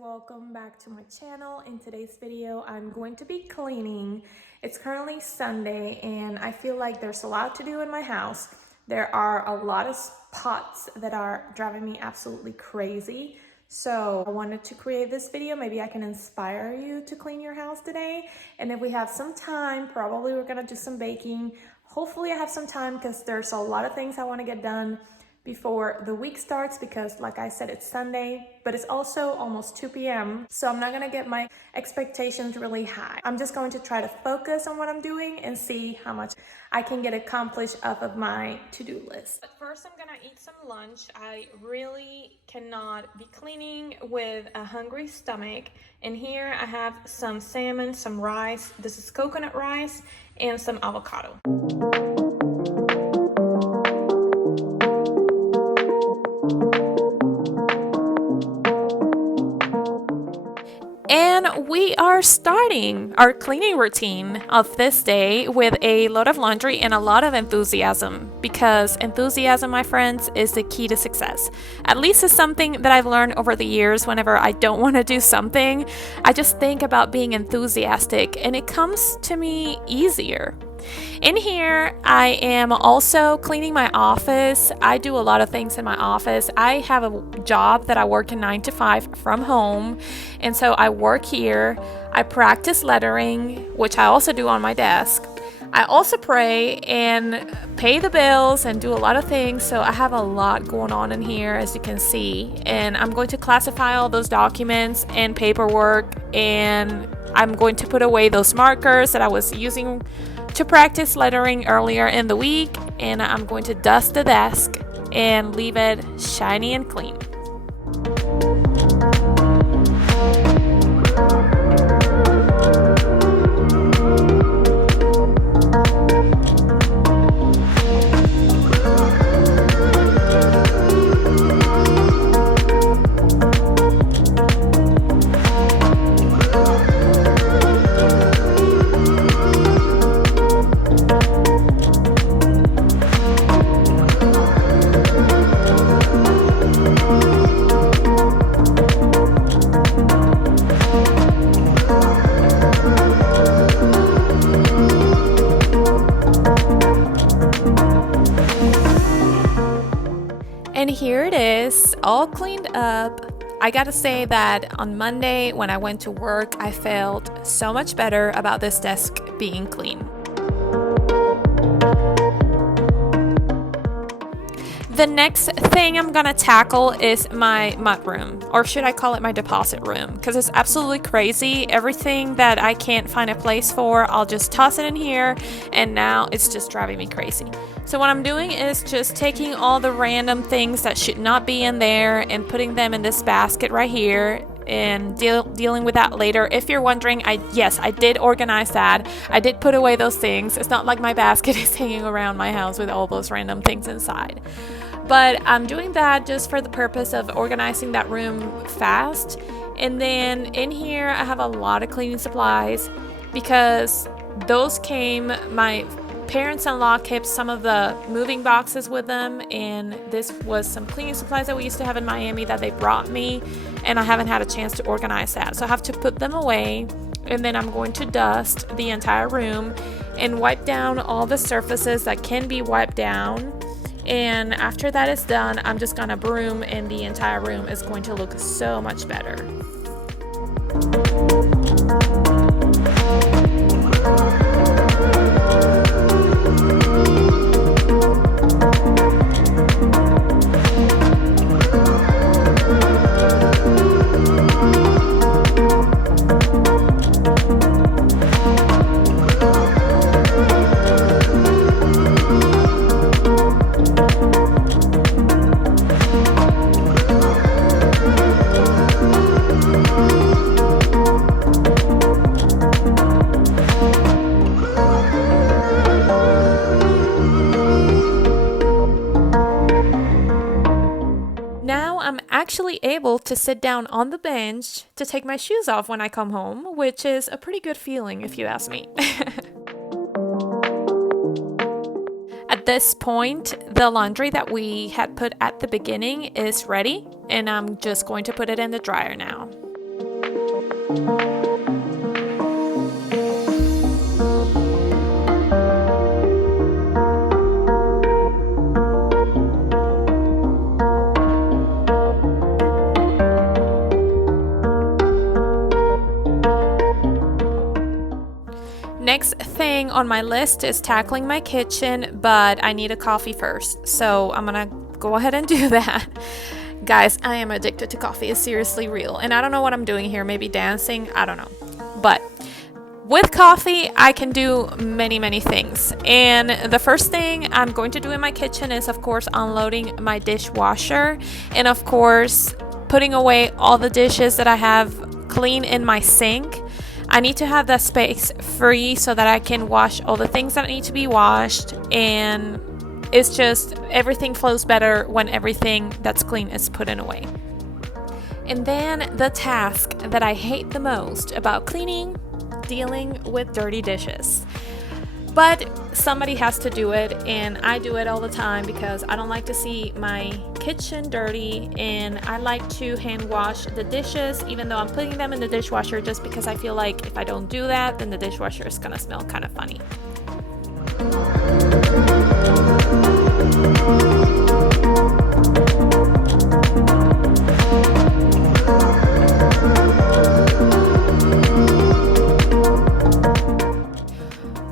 Welcome back to my channel. In today's video, I'm going to be cleaning. It's currently Sunday and I feel like there's a lot to do in my house. There are a lot of spots that are driving me absolutely crazy. So I wanted to create this video. Maybe I can inspire you to clean your house today. And if we have some time, probably we're gonna do some baking. Hopefully I have some time because there's a lot of things I want to get done before the week starts, because like I said, it's Sunday, but it's also almost 2 p.m. So I'm not gonna get my expectations really high. I'm just going to try to focus on what I'm doing and see how much I can get accomplished off of my to-do list. But first I'm gonna eat some lunch. I really cannot be cleaning with a hungry stomach. And here I have some salmon, some rice. This is coconut rice and some avocado. And we are starting our cleaning routine of this day with a lot of laundry and a lot of enthusiasm, because enthusiasm, my friends, is the key to success. At least it's something that I've learned over the years. Whenever I don't want to do something, I just think about being enthusiastic and it comes to me easier. In here, I am also cleaning my office. I do a lot of things in my office. I have a job that I work in 9 to 5 from home. And so I work here. I practice lettering, which I also do on my desk. I also pray and pay the bills and do a lot of things. So I have a lot going on in here, as you can see. And I'm going to classify all those documents and paperwork. And I'm going to put away those markers that I was using to practice lettering earlier in the week, and I'm going to dust the desk and leave it shiny and clean. And here it is, all cleaned up. I gotta say that on Monday when I went to work, I felt so much better about this desk being clean. The next thing I'm gonna tackle is my mud room, or should I call it my deposit room, because it's absolutely crazy. Everything that I can't find a place for, I'll just toss it in here, and now it's just driving me crazy. So what I'm doing is just taking all the random things that should not be in there and putting them in this basket right here, and dealing with that later. If you're wondering, yes, I did organize that. I did put away those things. It's not like my basket is hanging around my house with all those random things inside. But I'm doing that just for the purpose of organizing that room fast. And then in here, I have a lot of cleaning supplies because those came, my parents-in-law kept some of the moving boxes with them, and this was some cleaning supplies that we used to have in Miami that they brought me, and I haven't had a chance to organize that. So I have to put them away, and then I'm going to dust the entire room and wipe down all the surfaces that can be wiped down. And after that is done, I'm just gonna broom, and the entire room is going to look so much better. able to sit down on the bench to take my shoes off when I come home, which is a pretty good feeling if you ask me. At this point, the laundry that we had put at the beginning is ready, and I'm just going to put it in the dryer now. Next thing on my list is tackling my kitchen, but I need a coffee first, so I'm gonna go ahead and do that. Guys, I am addicted to coffee. It's seriously real, and I don't know what I'm doing here, maybe dancing, I don't know. But with coffee, I can do many things, and the first thing I'm going to do in my kitchen is, of course, unloading my dishwasher, and of course, putting away all the dishes that I have clean in my sink. I need to have that space free so that I can wash all the things that need to be washed, and it's just everything flows better when everything that's clean is put in away. And then the task that I hate the most about cleaning, dealing with dirty dishes. But somebody has to do it, and I do it all the time because I don't like to see my kitchen dirty, and I like to hand wash the dishes even though I'm putting them in the dishwasher, just because I feel like if I don't do that, then the dishwasher is gonna smell kind of funny.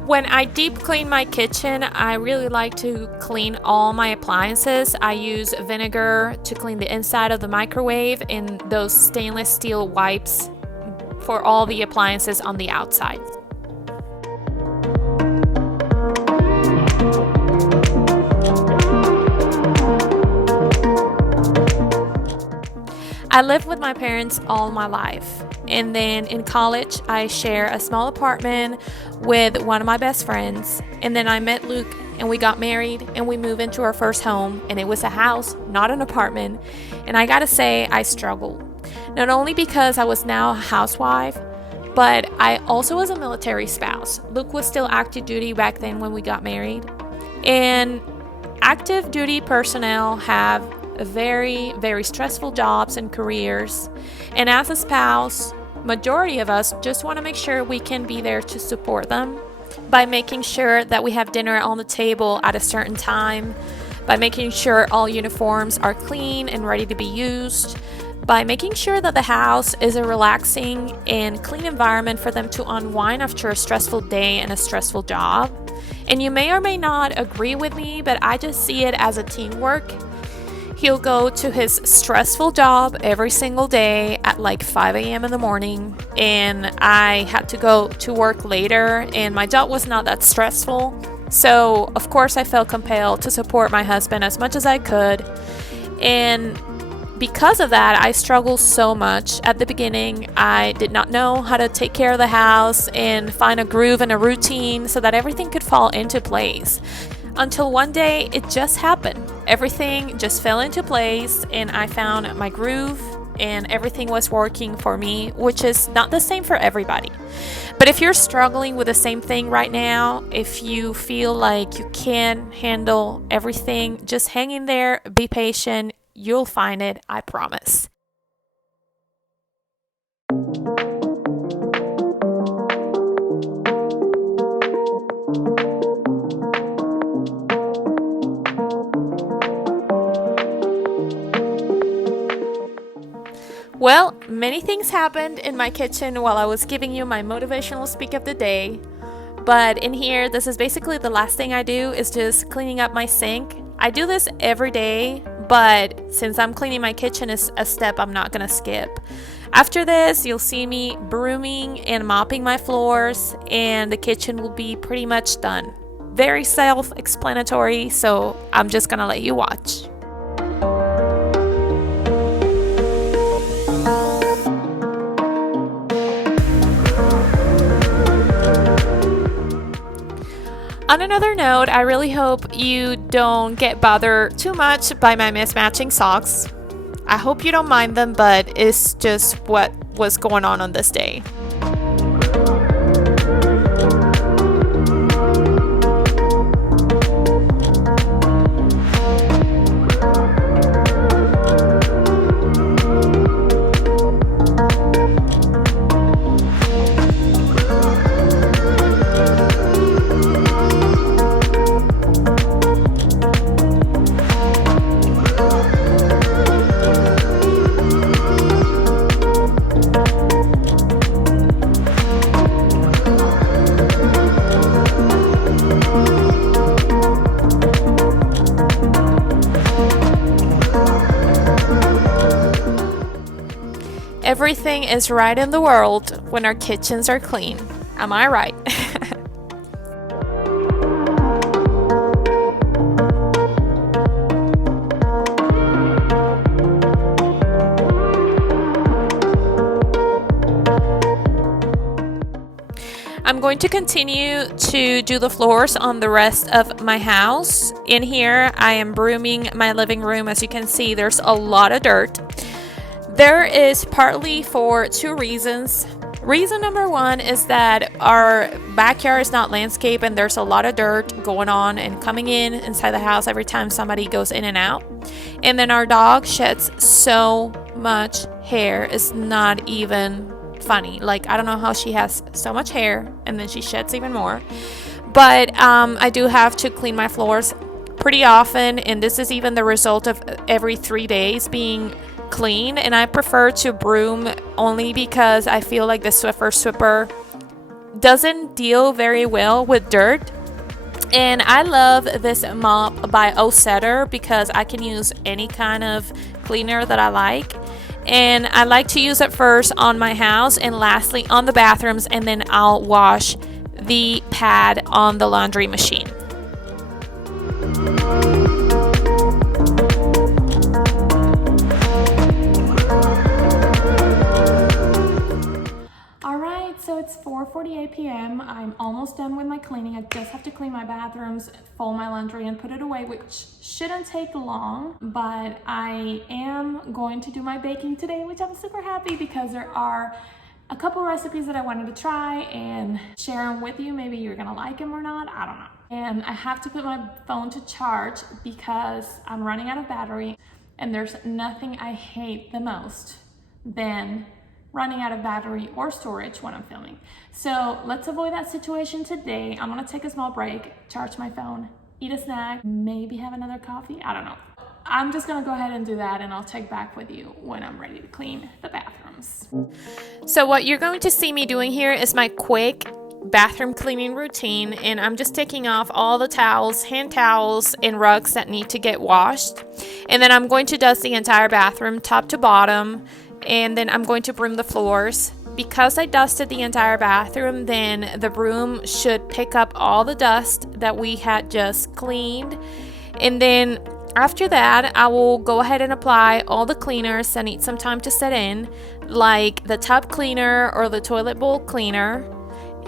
When I deep clean my kitchen, I really like to clean all my appliances. I use vinegar to clean the inside of the microwave and those stainless steel wipes for all the appliances on the outside. I lived with my parents all my life, and then in college I share a small apartment with one of my best friends, and then I met Luke and we got married and we moved into our first home, and it was a house, not an apartment. And I gotta say, I struggled, not only because I was now a housewife, but I also was a military spouse. Luke was still active duty back then when we got married, and active duty personnel have very stressful jobs and careers, and as a spouse, majority of us just want to make sure we can be there to support them by making sure that we have dinner on the table at a certain time, by making sure all uniforms are clean and ready to be used, by making sure that the house is a relaxing and clean environment for them to unwind after a stressful day and a stressful job. And you may or may not agree with me, but I just see it as a teamwork. He'll go to his stressful job every single day at like 5 a.m. in the morning, and I had to go to work later, and my job was not that stressful. So, of course, I felt compelled to support my husband as much as I could. And because of that, I struggled so much. At the beginning, I did not know how to take care of the house and find a groove and a routine so that everything could fall into place. Until one day, it just happened. Everything just fell into place, and I found my groove, and everything was working for me, which is not the same for everybody. But if you're struggling with the same thing right now, if you feel like you can't handle everything, just hang in there, be patient, you'll find it, I promise. Well, many things happened in my kitchen while I was giving you my motivational speak of the day. But in here, this is basically the last thing I do, is just cleaning up my sink. I do this every day, but since I'm cleaning my kitchen is a step I'm not gonna skip. After this, you'll see me brooming and mopping my floors, and the kitchen will be pretty much done. Very self-explanatory, so I'm just gonna let you watch. On another note, I really hope you don't get bothered too much by my mismatching socks. I hope you don't mind them, but it's just what was going on this day. Everything is right in the world when our kitchens are clean. Am I right? I'm going to continue to do the floors on the rest of my house. In here, I am brooming my living room. As you can see, there's a lot of dirt. There is partly for two reasons. Reason number one is that our backyard is not landscaped and there's a lot of dirt going on and coming in inside the house every time somebody goes in and out. And then our dog sheds so much hair. It's not even funny. Like, I don't know how she has so much hair and then she sheds even more. But I do have to clean my floors pretty often, and this is even the result of every 3 days being clean. And I prefer to broom only because I feel like the Swiffer Sweeper doesn't deal very well with dirt. And I love this mop by Osetter because I can use any kind of cleaner that I like. And I like to use it first on my house and lastly on the bathrooms, and then I'll wash the pad on the laundry machine. So it's 4:48 p.m. I'm almost done with my cleaning. I just have to clean my bathrooms, fold my laundry, and put it away, which shouldn't take long. But I am going to do my baking today, which I'm super happy because there are a couple recipes that I wanted to try and share them with you. Maybe you're gonna like them or not, I don't know. And I have to put my phone to charge because I'm running out of battery, and there's nothing I hate the most than running out of battery or storage when I'm filming. So let's avoid that situation today. I'm gonna take a small break, charge my phone, eat a snack, maybe have another coffee, I don't know. I'm just gonna go ahead and do that, and I'll check back with you when I'm ready to clean the bathrooms. So what you're going to see me doing here is my quick bathroom cleaning routine, and I'm just taking off all the towels, hand towels, and rugs that need to get washed. And then I'm going to dust the entire bathroom top to bottom, and then I'm going to broom the floors. Because I dusted the entire bathroom, then the broom should pick up all the dust that we had just cleaned. And then after that, I will go ahead and apply all the cleaners that need some time to set in, like the tub cleaner or the toilet bowl cleaner.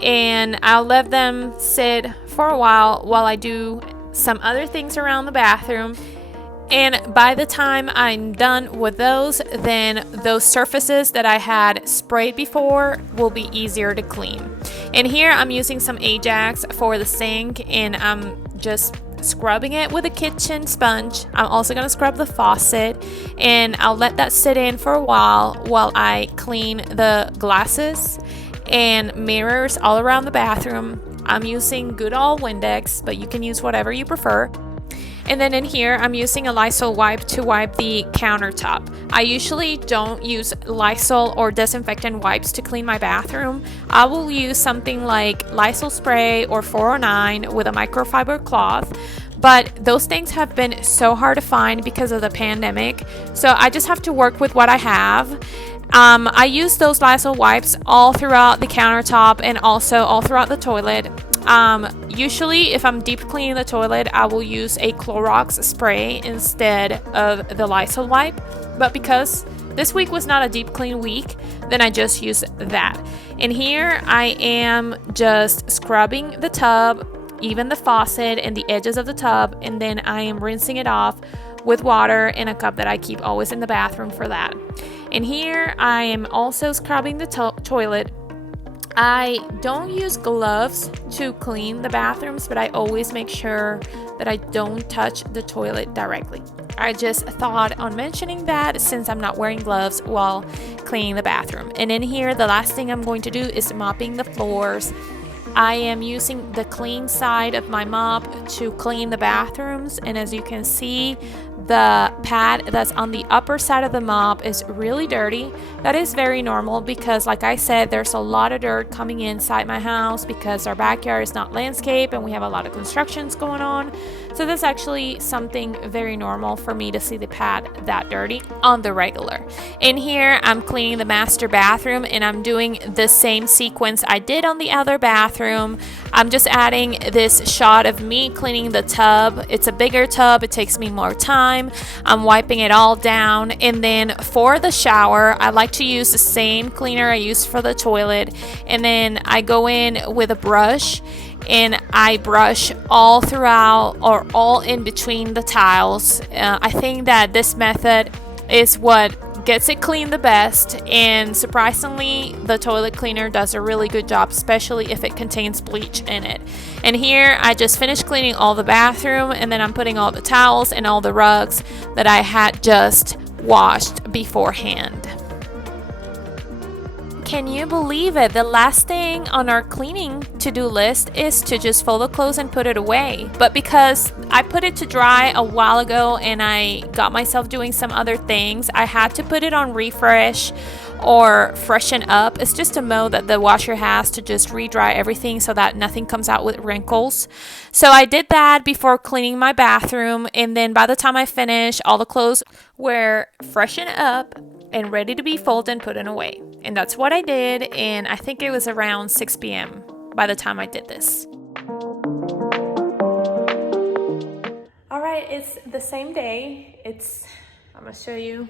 And I'll let them sit for a while I do some other things around the bathroom. And by the time I'm done with those, then those surfaces that I had sprayed before will be easier to clean. And here I'm using some Ajax for the sink, and I'm just scrubbing it with a kitchen sponge. I'm also going to scrub the faucet, and I'll let that sit in for a while I clean the glasses and mirrors all around the bathroom. I'm using good old Windex, but you can use whatever you prefer. And then in here, I'm using a Lysol wipe to wipe the countertop. I usually don't use Lysol or disinfectant wipes to clean my bathroom. I will use something like Lysol spray or 409 with a microfiber cloth. But those things have been so hard to find because of the pandemic. So I just have to work with what I have. I use those Lysol wipes all throughout the countertop and also all throughout the toilet. Usually if I'm deep cleaning the toilet, I will use a Clorox spray instead of the Lysol wipe. But because this week was not a deep clean week, then I just use that. And here I am just scrubbing the tub, even the faucet and the edges of the tub, and then I am rinsing it off with water in a cup that I keep always in the bathroom for that. And here I am also scrubbing the toilet. I don't use gloves to clean the bathrooms, but I always make sure that I don't touch the toilet directly. I just thought on mentioning that since I'm not wearing gloves while cleaning the bathroom. And in here, the last thing I'm going to do is mopping the floors. I am using the clean side of my mop to clean the bathrooms, and as you can see, the pad that's on the upper side of the mop is really dirty. That is very normal because, like I said, there's a lot of dirt coming inside my house because our backyard is not landscape and we have a lot of constructions going on. So that's actually something very normal for me to see the pad that dirty on the regular. In here, I'm cleaning the master bathroom and I'm doing the same sequence I did on the other bathroom. I'm just adding this shot of me cleaning the tub. It's a bigger tub, it takes me more time. I'm wiping it all down, and then for the shower I like to use the same cleaner I used for the toilet, and then I go in with a brush and I brush all throughout or all in between the tiles. I think that this method is what gets it clean the best, and surprisingly the toilet cleaner does a really good job, especially if it contains bleach in it. And here I just finished cleaning all the bathroom, and then I'm putting all the towels and all the rugs that I had just washed beforehand. Can you believe it? The last thing on our cleaning to-do list is to just fold the clothes and put it away. But because I put it to dry a while ago and I got myself doing some other things, I had to put it on refresh or freshen up. It's just a mode that the washer has to just re-dry everything so that nothing comes out with wrinkles. So I did that before cleaning my bathroom, and then by the time I finished, all the clothes were freshened up and ready to be folded and put in away. And that's what I did, and I think it was around 6 p.m. by the time I did this. Alright, it's the same day. I'm gonna show you.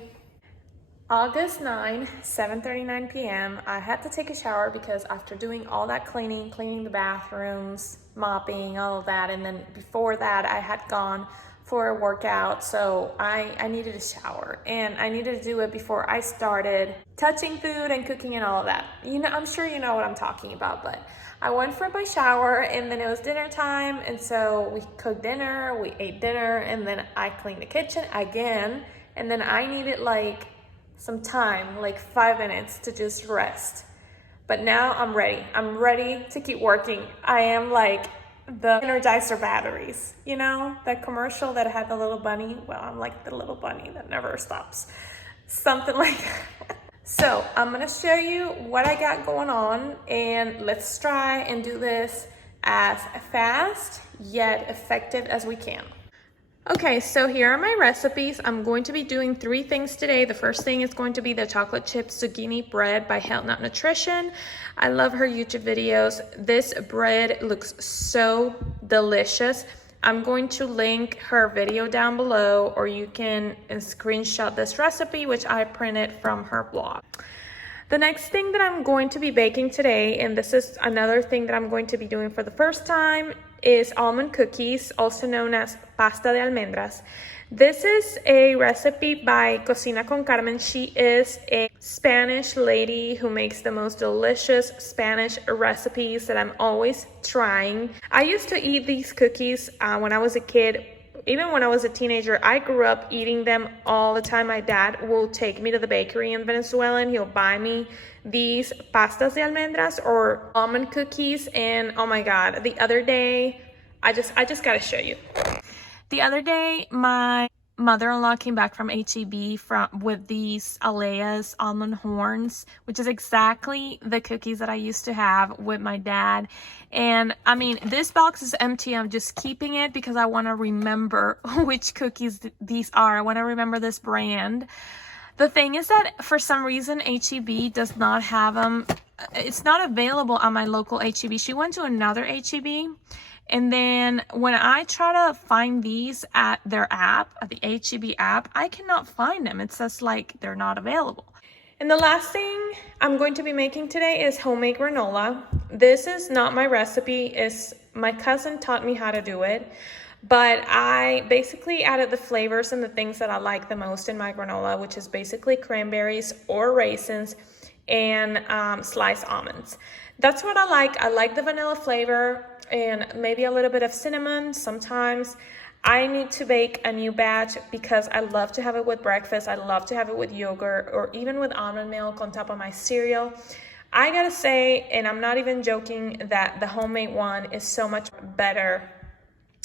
August 9, 7:39 p.m. I had to take a shower because after doing all that cleaning the bathrooms, mopping, all of that, and then before that I had gone for a workout, so I needed a shower, and I needed to do it before I started touching food and cooking and all of that. You know, I'm sure you know what I'm talking about, but I went for my shower, and then it was dinner time, and so we cooked dinner, we ate dinner, and then I cleaned the kitchen again, and then I needed like some time, like 5 minutes to just rest. But now I'm ready. I'm ready to keep working. I am like the Energizer batteries, you know, that commercial that had the little bunny. Well, I'm like the little bunny that never stops, something like that. So I'm gonna show you what I got going on, and let's try and do this as fast yet effective as we can. Okay, so here are my recipes. I'm going to be doing 3 things today. The first thing is going to be the chocolate chip zucchini bread by Health Nut Nutrition. I love her YouTube videos. This bread looks so delicious. I'm going to link her video down below, or you can screenshot this recipe, which I printed from her blog. The next thing that I'm going to be baking today, and this is another thing that I'm going to be doing for the first time, is almond cookies, also known as pasta de almendras. This is a recipe by Cocina con Carmen. She is a Spanish lady who makes the most delicious Spanish recipes that I'm always trying. I used to eat these cookies when I was a kid. Even when I was a teenager, I grew up eating them all the time. My dad will take me to the bakery in Venezuela and he'll buy me these pastas de almendras or almond cookies. And oh my God, the other day, I just gotta show you. The other day, my mother-in-law came back from HEB with these Alea's almond horns, which is exactly the cookies that I used to have with my dad. And I mean, this box is empty. I'm just keeping it because I want to remember which cookies these are. I want to remember this brand. The thing is that for some reason HEB does not have them. It's not available on my local HEB. She went to another HEB. And then when I try to find these at their app, at the HEB app, I cannot find them. It says like they're not available. And the last thing I'm going to be making today is homemade granola. This is not my recipe. It's my cousin taught me how to do it. But I basically added the flavors and the things that I like the most in my granola, which is basically cranberries or raisins and sliced almonds. That's what I like. I like the vanilla flavor and maybe a little bit of cinnamon sometimes. I need to bake a new batch because I love to have it with breakfast. I love to have it with yogurt or even with almond milk on top of my cereal. I gotta say, and I'm not even joking, that the homemade one is so much better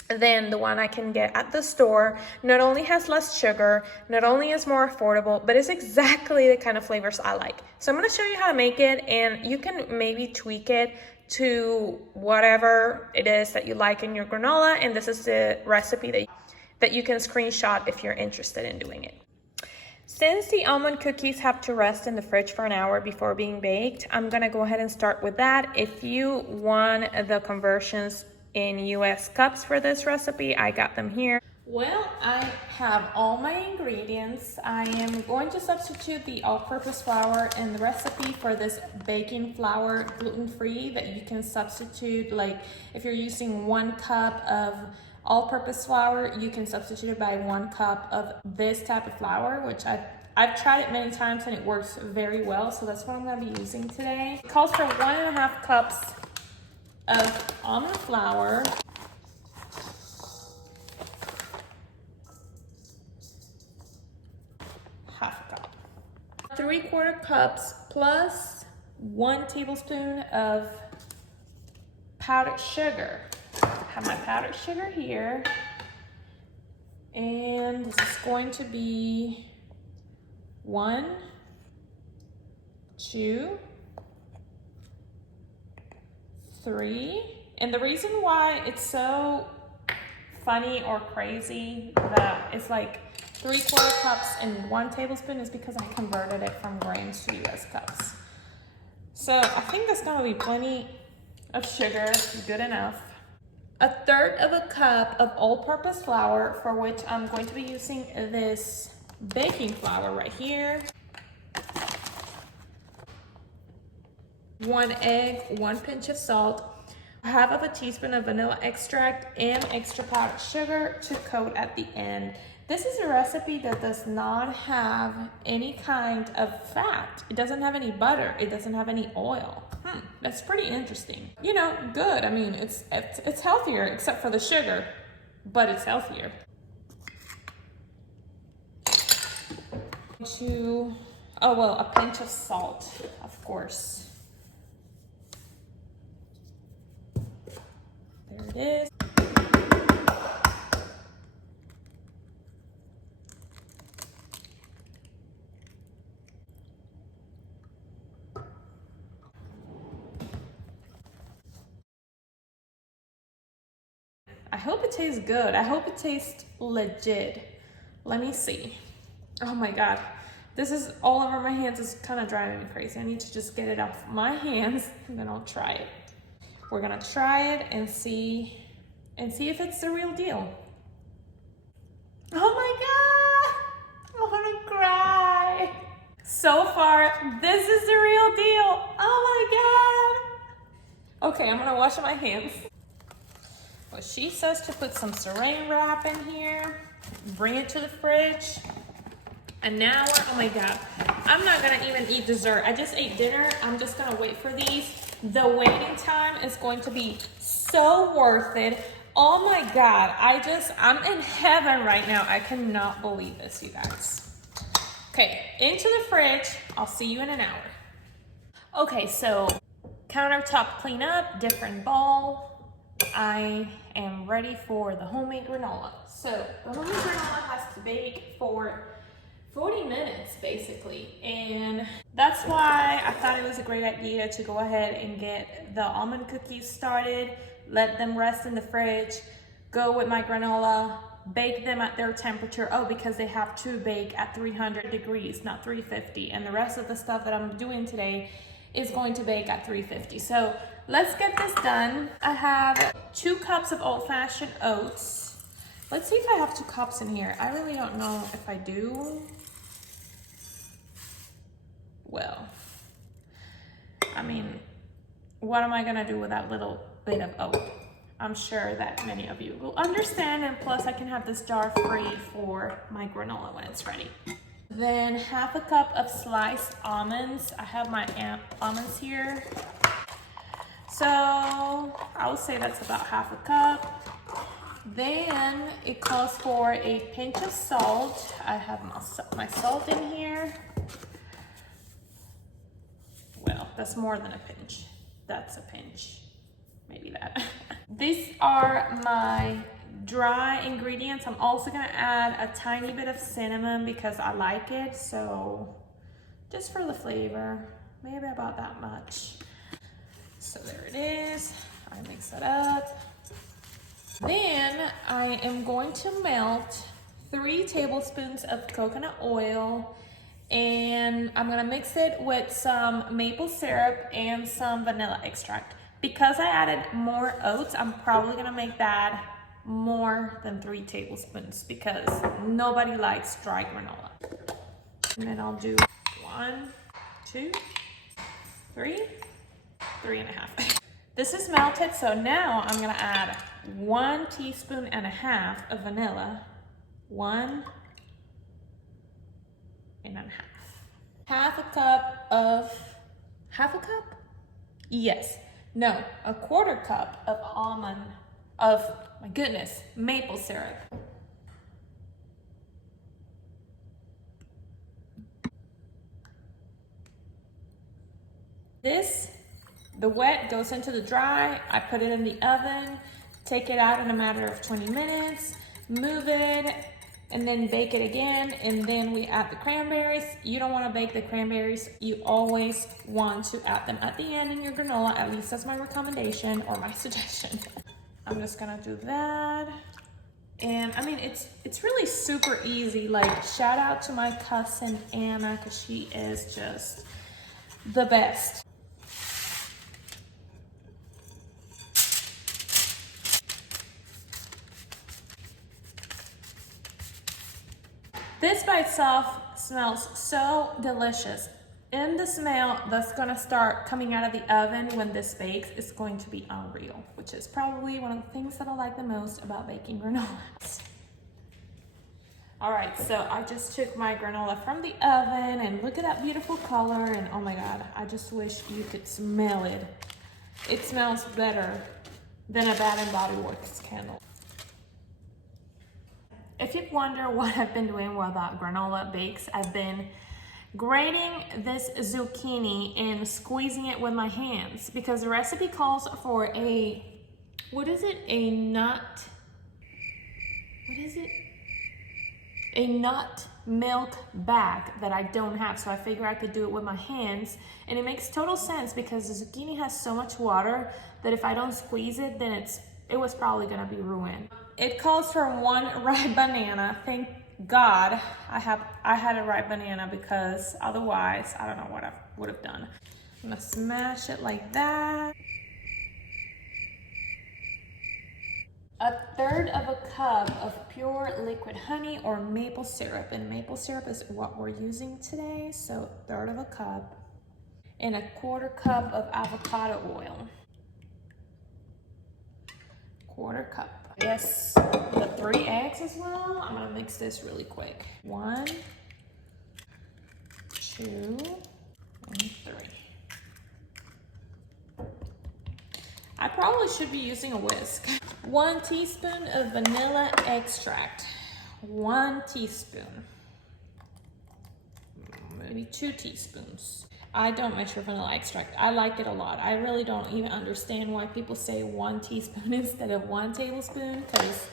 than the one I can get at the store. Not only has less sugar, not only is more affordable, but it's exactly the kind of flavors I like. So I'm gonna show you how to make it, and you can maybe tweak it to whatever it is that you like in your granola, and this is the recipe that you can screenshot if you're interested in doing it. Since the almond cookies have to rest in the fridge for an hour before being baked, I'm gonna go ahead and start with that. If you want the conversions in US cups for this recipe, I got them here. Well, I have all my ingredients. I am going to substitute the all-purpose flour in the recipe for this baking flour, gluten-free, that you can substitute. Like if you're using 1 cup of all-purpose flour, you can substitute it by 1 cup of this type of flour, which I've tried it many times and it works very well. So that's what I'm gonna be using today. It calls for 1.5 cups of almond flour, half a cup, 3/4 cups plus 1 tablespoon of powdered sugar. I have my powdered sugar here, and this is going to be 1, 2, 3. And the reason why it's so funny or crazy that it's like 3/4 cups and 1 tablespoon is because I converted it from grams to US cups. So I think that's gonna be plenty of sugar, good enough. 1/3 of a cup of all-purpose flour, for which I'm going to be using this baking flour right here. 1 egg, 1 pinch of salt, 1/2 teaspoon of vanilla extract, and extra powdered sugar to coat at the end. This is a recipe that does not have any kind of fat. It doesn't have any butter. It doesn't have any oil. That's pretty interesting. You know, good. I mean, it's healthier except for the sugar, but it's healthier. A pinch of salt, of course. There it is. I hope it tastes good. I hope it tastes legit. Let me see. Oh my God. This is all over my hands. It's kind of driving me crazy. I need to just get it off my hands and then I'll try it. We're gonna try it and see if it's the real deal. Oh my God, I'm gonna cry. So far, this is the real deal. Oh my God. Okay, I'm gonna wash my hands. Well, she says to put some saran wrap in here, bring it to the fridge. An hour, oh my God. I'm not gonna even eat dessert. I just ate dinner. I'm just gonna wait for these. The waiting time is going to be so worth it. Oh my God, I'm in heaven right now. I cannot believe this, you guys. Okay, into the fridge. I'll see you in an hour. Okay, so countertop cleanup, different bowl. I am ready for the homemade granola. So the homemade granola has to bake for 40 minutes basically, and that's why I thought it was a great idea to go ahead and get the almond cookies started, let them rest in the fridge, go with my granola, bake them at their temperature. Oh, because they have to bake at 300 degrees, not 350, and the rest of the stuff that I'm doing today is going to bake at 350. So let's get this done. I have 2 cups of old-fashioned oats. Let's see if I have 2 cups in here. I really don't know if I do. Well, I mean, what am I gonna do with that little bit of oat? I'm sure that many of you will understand, and plus I can have this jar free for my granola when it's ready. Then half a cup of sliced almonds. I have my almonds here. So I would say that's about half a cup. Then it calls for a pinch of salt. I have my salt in here. Well, that's more than a pinch. That's a pinch. Maybe that. These are my dry ingredients. I'm also gonna add a tiny bit of cinnamon because I like it. So just for the flavor, maybe about that much. So there it is. I mix it up. Then I am going to melt 3 tablespoons of coconut oil, and I'm gonna mix it with some maple syrup and some vanilla extract. Because I added more oats, I'm probably gonna make that more than 3 tablespoons because nobody likes dry granola. And then I'll do 1, 2, 3, 3.5. This is melted, so now I'm gonna add 1.5 teaspoons of vanilla. 1.5. Half a cup of, half a cup? Yes, no, a quarter cup of my goodness, maple syrup. The wet goes into the dry. I put it in the oven, take it out in a matter of 20 minutes, move it, and then bake it again. And then we add the cranberries. You don't want to bake the cranberries. You always want to add them at the end in your granola. At least that's my recommendation or my suggestion. I'm just gonna do that. And I mean, it's really super easy. Like, shout out to my cousin Anna, because she is just the best. This by itself smells so delicious. And the smell that's gonna start coming out of the oven when this bakes is going to be unreal, which is probably one of the things that I like the most about baking granolas. All right, so I just took my granola from the oven and look at that beautiful color, and oh my God, I just wish you could smell it. It smells better than a Bath and Body Works candle. If you wonder what I've been doing while that granola bakes, I've been grating this zucchini and squeezing it with my hands because the recipe calls for a, what is it? A nut milk bag that I don't have, so I figure I could do it with my hands. And it makes total sense because the zucchini has so much water that if I don't squeeze it, then it was probably gonna be ruined. It calls for 1 ripe banana. Thank God I had a ripe banana because otherwise I don't know what I would have done. I'm gonna smash it like that. 1/3 of a cup of pure liquid honey or maple syrup, and maple syrup is what we're using today, so 1/3 of a cup, and 1/4 cup of avocado oil. 1/4 cup. Yes, the 3 eggs as well. I'm gonna mix this really quick. 1, 2, and 3. I probably should be using a whisk. 1 teaspoon of vanilla extract. 1 teaspoon. Maybe 2 teaspoons. I don't measure vanilla extract. I like it a lot. I really don't even understand why people say 1 teaspoon instead of 1 tablespoon, because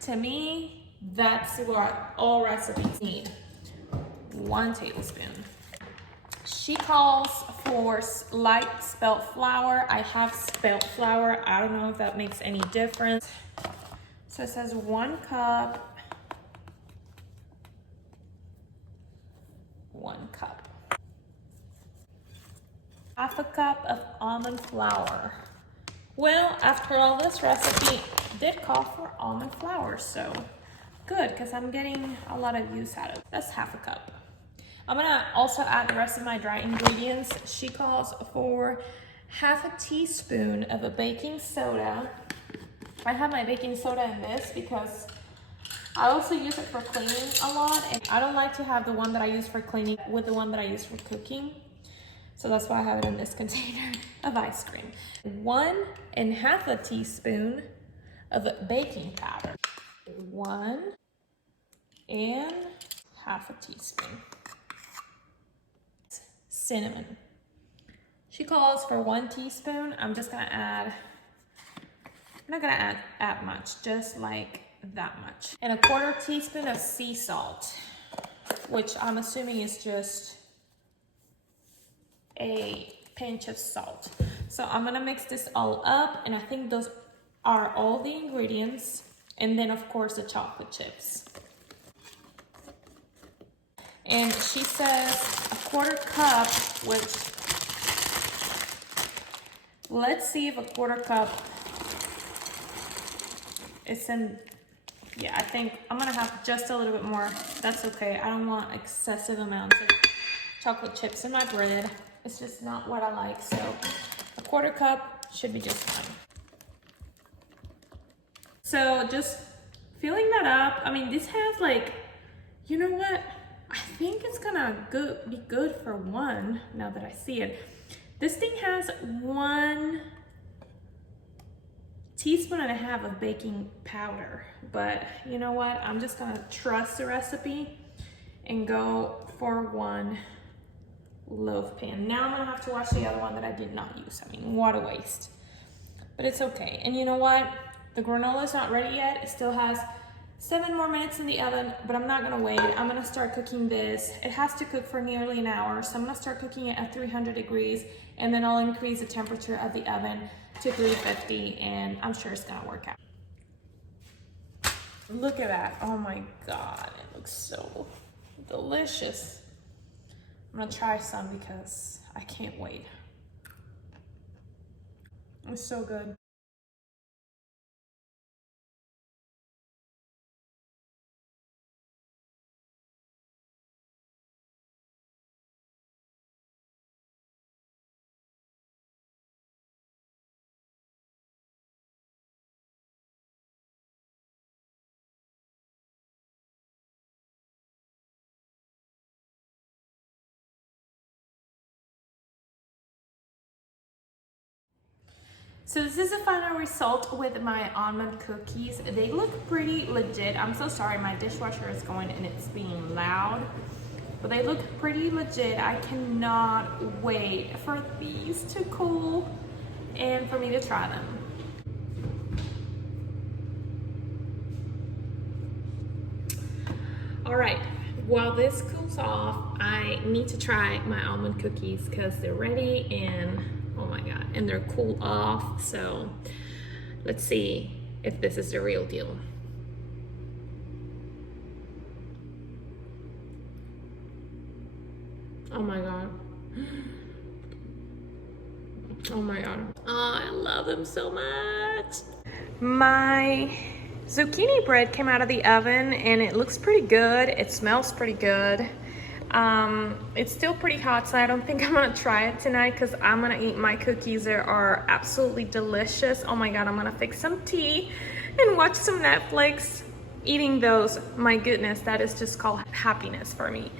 to me, that's what all recipes need. 1 tablespoon. She calls for light spelt flour. I have spelt flour. I don't know if that makes any difference. So it says 1 cup. 1 cup. 1/2 cup of almond flour. Well, after all, this recipe did call for almond flour, so good, because I'm getting a lot of use out of it. That's 1/2 cup. I'm gonna also add the rest of my dry ingredients. She calls for 1/2 teaspoon of a baking soda. I have my baking soda in this because I also use it for cleaning a lot, and I don't like to have the one that I use for cleaning with the one that I use for cooking. So that's why I have it in this container of ice cream. 1.5 teaspoon of baking powder. 1.5 teaspoon. Cinnamon. She calls for 1 teaspoon. I'm just gonna add, I'm not gonna add much, just like that much. And 1/4 teaspoon of sea salt, which I'm assuming is just a pinch of salt. So I'm gonna mix this all up, and I think those are all the ingredients. And then of course the chocolate chips. And she says 1/4 cup, which, let's see if 1/4 cup is in, yeah, I think I'm gonna have just a little bit more. That's okay. I don't want excessive amounts of chocolate chips in my bread. It's just not what I like. So 1/4 cup should be just fine. So just filling that up. I mean, this has like, you know what? I think it's gonna be good for 1 now that I see it. This thing has 1.5 teaspoons of baking powder, but you know what? I'm just gonna trust the recipe and go for 1 loaf pan. Now I'm gonna have to wash the other one that I did not use. I mean, what a waste, but it's okay. And you know what? The granola is not ready yet. It still has 7 more minutes in the oven, but I'm not gonna wait. I'm gonna start cooking this. It has to cook for nearly an hour, so I'm gonna start cooking it at 300 degrees, and then I'll increase the temperature of the oven to 350, and I'm sure it's gonna work out. Look at that. Oh my God, it looks so delicious. I'm gonna try some because I can't wait. It's so good. So this is the final result with my almond cookies. They look pretty legit. I'm so sorry, my dishwasher is going and it's being loud, but they look pretty legit. I cannot wait for these to cool and for me to try them. All right, while this cools off, I need to try my almond cookies because they're ready and oh my God, and they're cooled off. So let's see if this is the real deal. Oh my God. Oh my God. Oh, I love them so much. My zucchini bread came out of the oven and it looks pretty good. It smells pretty good. It's still pretty hot, so I don't think I'm gonna try it tonight because I'm gonna eat my cookies. They are absolutely delicious. Oh my God, I'm gonna fix some tea and watch some Netflix. Eating those, my goodness, that is just called happiness for me.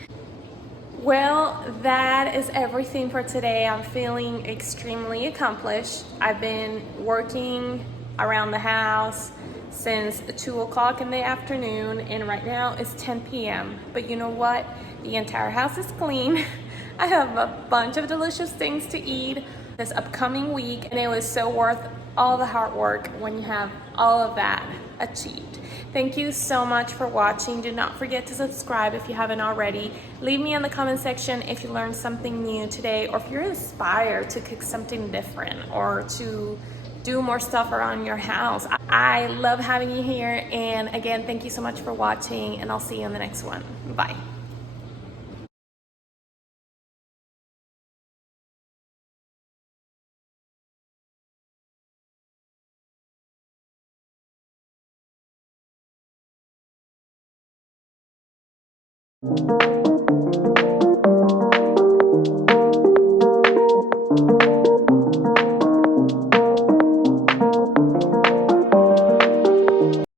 Well, that is everything for today. I'm feeling extremely accomplished. I've been working around the house since 2 o'clock in the afternoon, and right now it's 10 p.m. But you know what? The entire house is clean. I have a bunch of delicious things to eat this upcoming week, and it was so worth all the hard work when you have all of that achieved. Thank you so much for watching. Do not forget to subscribe if you haven't already. Leave me in the comment section if you learned something new today, or if you're inspired to cook something different or to do more stuff around your house. I love having you here, and again, thank you so much for watching, and I'll see you in the next one. Bye.